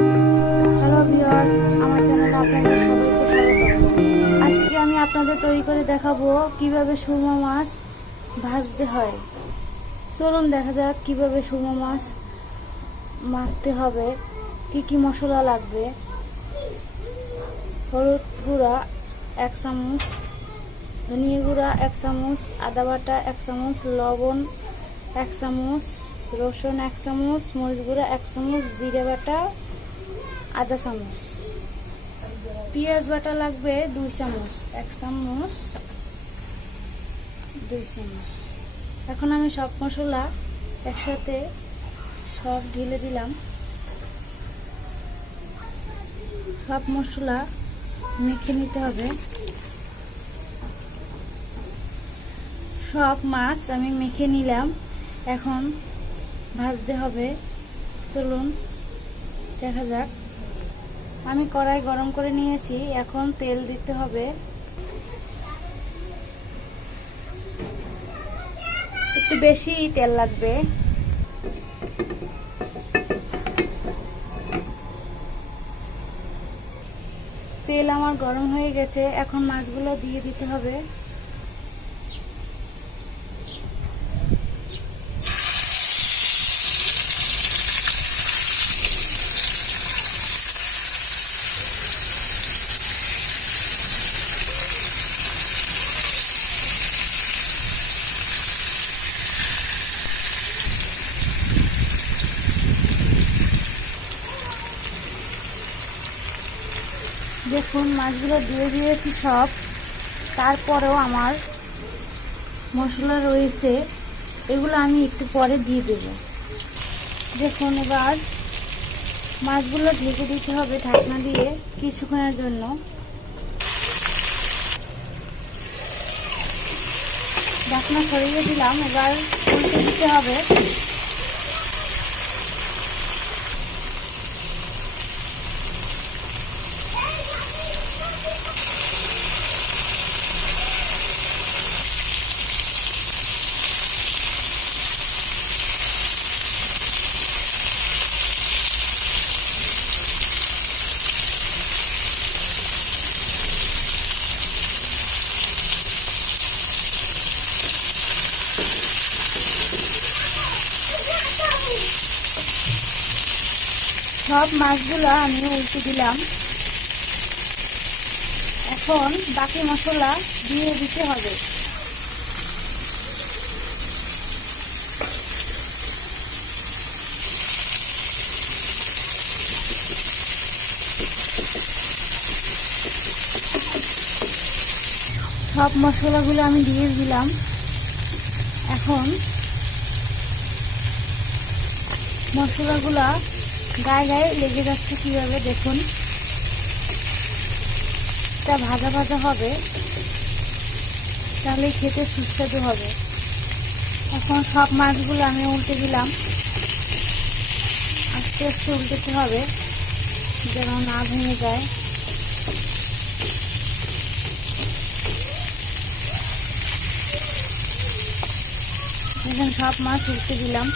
Hello viewers, আমার চ্যানেলে আপনাদের সবাইকে স্বাগত। আজকে আমি আপনাদের তৈরি করে দেখাবো কিভাবে সুরমা মাছ ভাজতে হয়। চলুন দেখা যাক কিভাবে সুরমা মাছ মাখতে হবে, কি কি মশলা লাগবে। হলুদ গুঁড়া 1 চামচ, ধনিয়া গুঁড়া 1 চামচ, আদা বাটা 1 চামচ, লবণ 1 চামচ, রসুন 1 চামচ, মরিচ গুঁড়া 1 চামচ, জিরা বাটা আধা চামচ, পেঁয়াজ বাটা লাগবে 2 চামচ, 1 চামচ 2 চামচ। এখন আমি সব মশলা একসাথে সব ঢেলে দিলাম। সব মশলা মেখে নিতে হবে। সব মাছ আমি মেখে নিলাম, এখন ভাজতে হবে। চলুন দেখা যাক। আমি কড়াই গরম করে নিয়েছি, এখন তেল দিতে হবে। একটু বেশি তেল লাগবে। তেল আমার গরম হয়ে গেছে, এখন মাছগুলো দিয়ে দিতে হবে। দেখুন মাছগুলো দিয়ে দিয়েছি সব, তারপরেও আমার মশলা রয়েছে, এগুলো আমি একটু পরে দিয়ে দেব। দেখুন এবার মাছগুলো ঢেকে দিতে হবে ঢাকনা দিয়ে কিছুক্ষণের জন্য। ঢাকনা সরিয়ে দিলাম, এবার উল্টে দিতে হবে। সব মাছগুলো আমি উল্টে দিলাম। এখন বাকি মশলা দিয়ে দিতে হবে। সব মশলাগুলো আমি দিয়ে দিলাম। এখন মশলাগুলা গায়ে গায়ে লেগে যাচ্ছে কিভাবে দেখুন। এটা ভাজা ভাজা হবে, তাহলে খেতে সুস্বাদু হবে। এখন সব মাছগুলো আমি উল্টে দিলাম। আস্তে আস্তে উল্টেতে হবে যেন না ভেঙে যায়। এখন সব মাছ উল্টে দিলাম।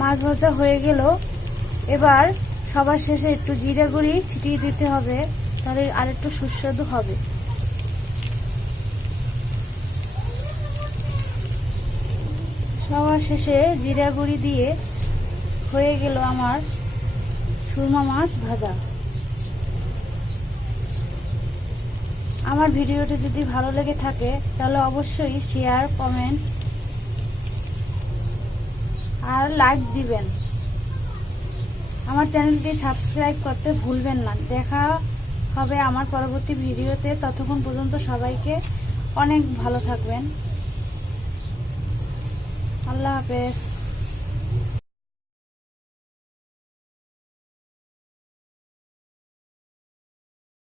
মাছ ভাজা হয়ে গেল। এবার সবার শেষে একটু জিরা গুঁড়ি ছিটিয়ে দিতে হবে, তাহলে আরেকটু সুস্বাদু হবে। সবার শেষে জিরা গুঁড়ি দিয়ে হয়ে গেল আমার সুরমা মাছ ভাজা। আমার ভিডিওটি যদি ভালো লেগে থাকে তাহলে অবশ্যই শেয়ার, কমেন্ট আর লাইক দিবেন। আমার চ্যানেলটি সাবস্ক্রাইব করতে ভুলবেন না। দেখা হবে আমার পরবর্তী ভিডিওতে। ততক্ষণ পর্যন্ত সবাইকে অনেক ভালো থাকবেন। আল্লাহ হাফেজ।